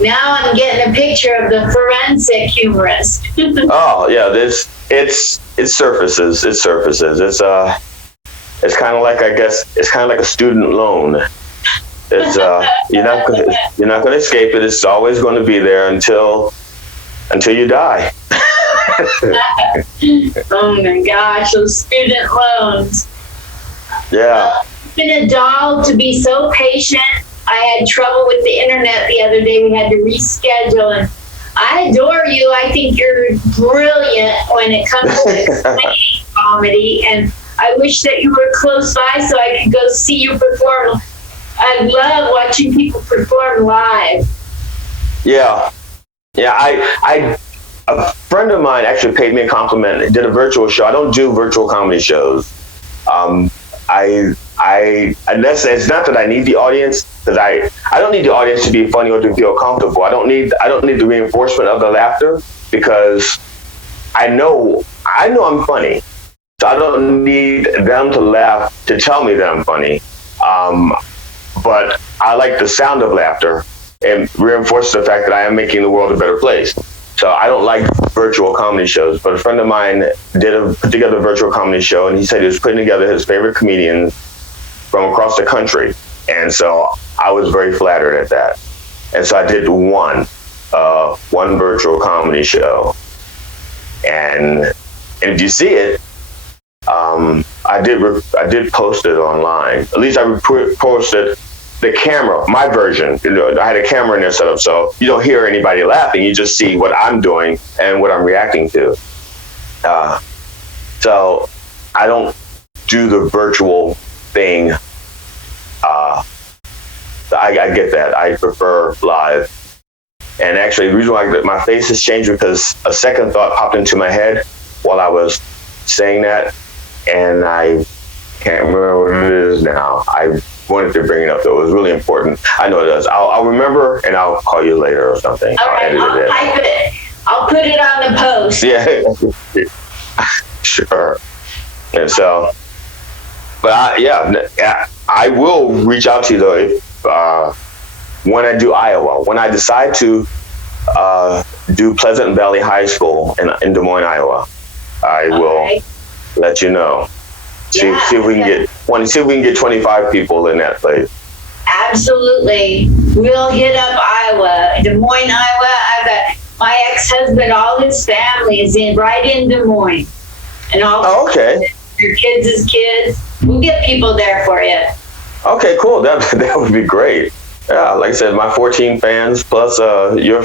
Now I'm getting a picture of the forensic humorist. Oh yeah, it surfaces. It's kind of like, I guess it's kind of like a student loan. It's you're not going to escape it. It's always going to be there until you die. Oh my gosh, those student loans. Yeah. It's been a doll to be so patient. I had trouble with the internet the other day. We had to reschedule, and I adore you. I think you're brilliant when it comes to explaining comedy, and I wish that you were close by so I could go see you perform. I love watching people perform live. Yeah. A friend of mine actually paid me a compliment and did a virtual show. I don't do virtual comedy shows. And it's not that I need the audience, because I don't need the audience to be funny or to feel comfortable. I don't need the reinforcement of the laughter, because I know I'm funny. So I don't need them to laugh to tell me that I'm funny. But I like the sound of laughter and reinforce the fact that I am making the world a better place. So I don't like virtual comedy shows, but a friend of mine put together a virtual comedy show, and he said he was putting together his favorite comedians from across the country. And so I was very flattered at that. And so I did one virtual comedy show. And if you see it, I did post it online. At least I posted the camera, my version. I had a camera in there set up, so you don't hear anybody laughing. You just see what I'm doing and what I'm reacting to. So I don't do the virtual thing. I get that. I prefer live. And actually, the reason why my face has changed because a second thought popped into my head while I was saying that, and I can't remember what it is now. I wanted to bring it up, though. It was really important. I know it does. I'll remember, and I'll call you later or something. All right, I'll type it. I'll put it on the post. Yeah, sure. And so, but I will reach out to you, though, if when I do Iowa. When I decide to do Pleasant Valley High School in Des Moines, Iowa, I will let you know. See if we can get 25 people in that place. Absolutely. We'll hit up Iowa, Des Moines, Iowa. My ex-husband, all his family is right in Des Moines. And all Oh, okay. your kids' kids. We'll get people there for you. Okay, cool. That would be great. Yeah, like I said, my 14 fans plus your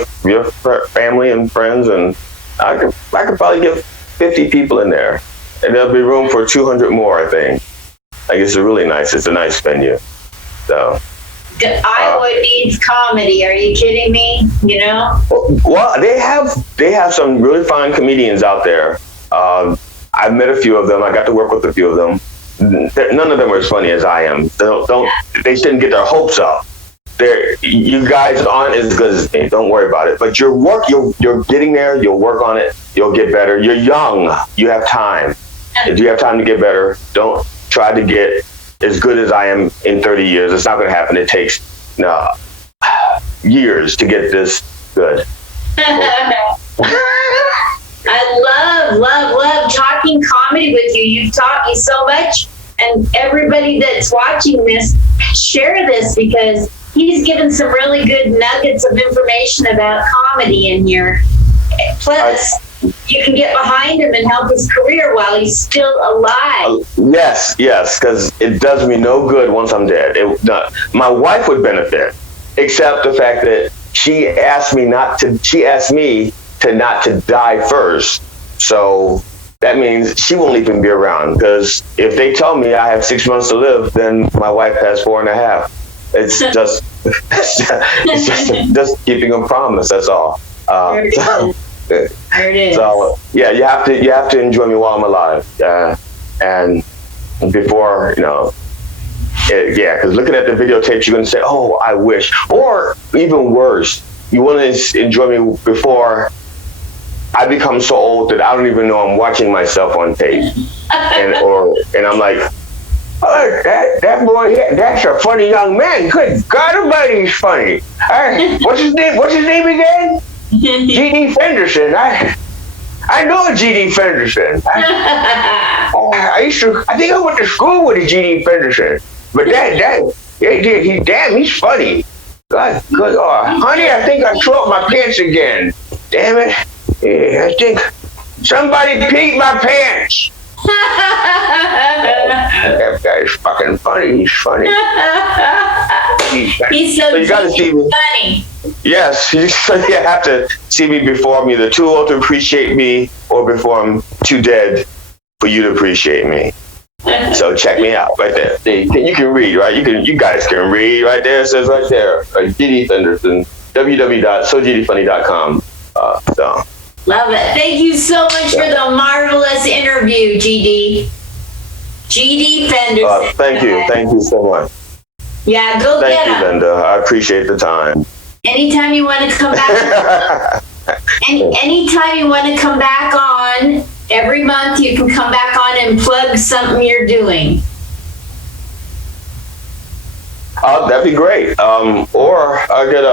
family and friends, and I could probably get 50 people in there, and there'll be room for 200 more. I think. Like it's really nice. It's a nice venue. So. Iowa needs comedy. Are you kidding me? You know. Well, they have some really fine comedians out there. I've met a few of them. I got to work with a few of them. None of them are as funny as I am. They shouldn't get their hopes up. You guys aren't as good as me. Don't worry about it. But you're getting there. You'll work on it. You'll get better. You're young. You have time. If you have time to get better, don't try to get as good as I am in 30 years. It's not going to happen. It takes years to get this good. I love talking comedy with you. You've taught me so much, and everybody that's watching this, share this because he's given some really good nuggets of information about comedy in here. Plus, you can get behind him and help his career while he's still alive. Yes, because it does me no good once I'm dead. My wife would benefit, except the fact that she asked me not to die first. So that means she won't even be around, because if they tell me I have 6 months to live, then my wife has 4.5. It's just keeping a promise. That's all. There it is. So yeah, you have to enjoy me while I'm alive, and before because looking at the videotapes, you're gonna say, "Oh, I wish," or even worse, you want to enjoy me before I become so old that I don't even know I'm watching myself on tape, and I'm like, "Oh, that boy, that's a funny young man. Good God Almighty, he's funny. What's his name? What's his name again? G.D. Fenderson. I know G.D. Fenderson. I think I went to school with a G.D. Fenderson. But he's funny. God, honey, I think I threw up my pants again. Damn it. Yeah, I think somebody peed my pants. That guy's fucking funny. He's funny. He's so you gotta see me. funny. Yes, you have to see me before I'm either too old to appreciate me or before I'm too dead for you to appreciate me. So check me out right there. You can read, right? You guys can read right there. It says right there, GD Fenderson, www.sogdfunny.com. So. Love it. Thank you so much for the marvelous interview, GD. GD Fenderson. Thank you so much. Yeah, get him. Thank you, Linda. I appreciate the time. Anytime you want to come back, anytime you want to come back on, every month you can come back on and plug something you're doing. That'd be great. Or I get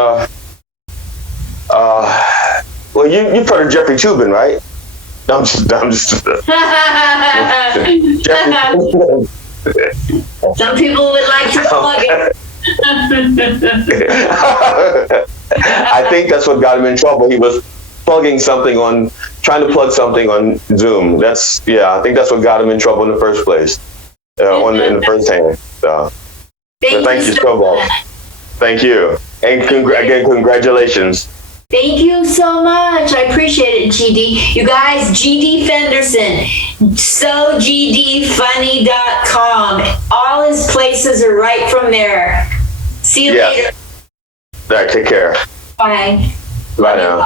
well, you've heard of Jeffrey Toobin, right? I'm just Some people would like to plug it. I think that's what got him in trouble. He was trying to plug something on Zoom. I think that's what got him in trouble in the first place, in the first hand. So, thank you so much. Thank you. And again, congratulations. Thank you so much. I appreciate it, GD. You guys, GD Fenderson, SoGDfunny.com. All his places are right from there. See you later. All right, take care. Bye. Bye now.